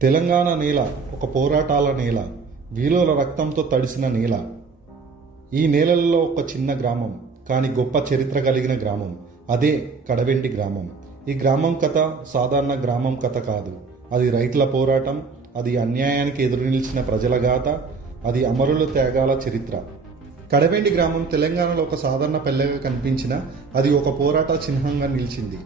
తెలంగాణ నేల ఒక పోరాటాల నేల, వీరుల రక్తంతో తడిసిన నేల. ఈ నేలల్లో ఒక చిన్న గ్రామం, కానీ గొప్ప చరిత్ర కలిగిన గ్రామం. అదే కడవెండి గ్రామం. ఈ గ్రామం కథ సాధారణ గ్రామం కథ కాదు. అది రైతుల పోరాటం, అది అన్యాయానికి ఎదురు నిలిచిన ప్రజల గాథ, అది అమరుల త్యాగాల చరిత్ర. కడవెండి గ్రామం తెలంగాణలో ఒక సాధారణ పల్లెగా కనిపించిన అది ఒక పోరాట చిహ్నంగా నిలిచింది.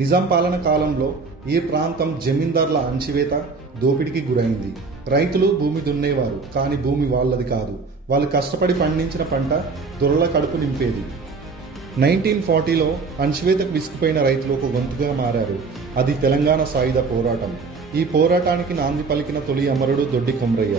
నిజాం పాలన కాలంలో ఈ ప్రాంతం జమీందార్ల అణచివేత, దోపిడికి గురైంది. రైతులు భూమి దున్నేవారు, కానీ భూమి వాళ్ళది కాదు. వాళ్ళు కష్టపడి పండించిన పంట దొరల కడుపు నింపేది. 1940లో అణచివేతకు విసిగిపోయిన రైతులు ఒక గొంతుగా మారారు. అది తెలంగాణ సాయుధ పోరాటం. ఈ పోరాటానికి నాంది పలికిన తొలి అమరుడు దొడ్డి కొమరయ్య.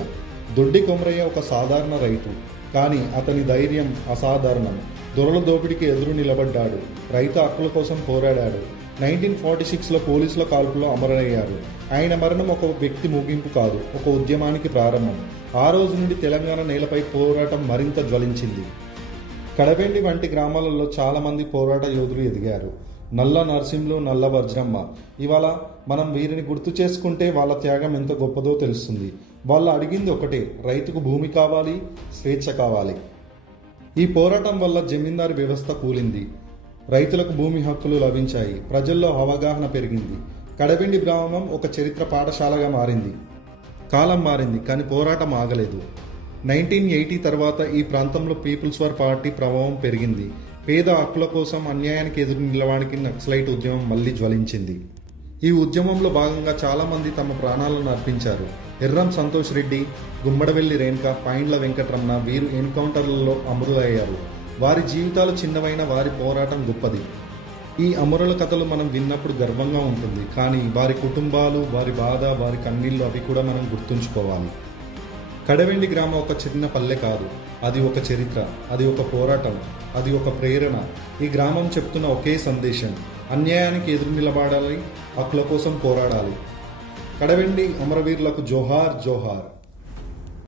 దొడ్డి కొమరయ్య ఒక సాధారణ రైతు, కానీ అతని ధైర్యం అసాధారణం. దొరల దోపిడికి ఎదురు నిలబడ్డాడు, రైతు హక్కుల కోసం పోరాడాడు. 1946లో పోలీసుల కాల్పులో అమరయ్యారు. ఆయన మరణం ఒక వ్యక్తి ముగింపు కాదు, ఒక ఉద్యమానికి ప్రారంభం. ఆ రోజు నుండి తెలంగాణ నేలపై పోరాటం మరింత జ్వలించింది. కడవెండి వంటి గ్రామాలలో చాలామంది పోరాట యోధులు ఎదిగారు. నల్ల నరసింహులు, నల్ల వజ్రమ్మ. ఇవాళ మనం వీరిని గుర్తు చేసుకుంటే వాళ్ళ త్యాగం ఎంత గొప్పదో తెలుస్తుంది. వాళ్ళు అడిగింది ఒకటే, రైతుకు భూమి కావాలి, స్వేచ్ఛ కావాలి. ఈ పోరాటం వల్ల జమీందారు వ్యవస్థ కూలింది, రైతులకు భూమి హక్కులు లభించాయి, ప్రజల్లో అవగాహన పెరిగింది. కడవెండి గ్రామం ఒక చరిత్ర పాఠశాలగా మారింది. కాలం మారింది, కానీ పోరాటం ఆగలేదు. 1980 తర్వాత ఈ ప్రాంతంలో పీపుల్స్ వార్ పార్టీ ప్రభావం పెరిగింది. పేద హక్కుల కోసం అన్యాయానికి ఎదురు నిలవడానికి నక్సలైట్ ఉద్యమం మళ్లీ జ్వలించింది. ఈ ఉద్యమంలో భాగంగా చాలామంది తమ ప్రాణాలను అర్పించారు. ఎర్రం సంతోష్ రెడ్డి, గుమ్మడవెల్లి రేణుక, పాయిండ్ల వెంకటరమణ వీరు ఎన్కౌంటర్లలో అమరులయ్యారు. వారి జీవితాలు చిన్నవైన, వారి పోరాటం గొప్పది. ఈ అమరుల కథలు మనం విన్నప్పుడు గర్వంగా ఉంటుంది, కానీ వారి కుటుంబాలు, వారి బాధ, వారి కన్నీళ్లు అవి కూడా మనం గుర్తుంచుకోవాలి. కడవెండి గ్రామం ఒక చిన్న పల్లె కాదు, అది ఒక చరిత్ర, అది ఒక పోరాటం, అది ఒక ప్రేరణ. ఈ గ్రామం చెప్తున్న ఒకే సందేశం: అన్యాయానికి ఎదురు నిలబడాలి, హక్కుల కోసం పోరాడాలి. కడవెండి అమరవీరులకు జోహార్ జోహార్.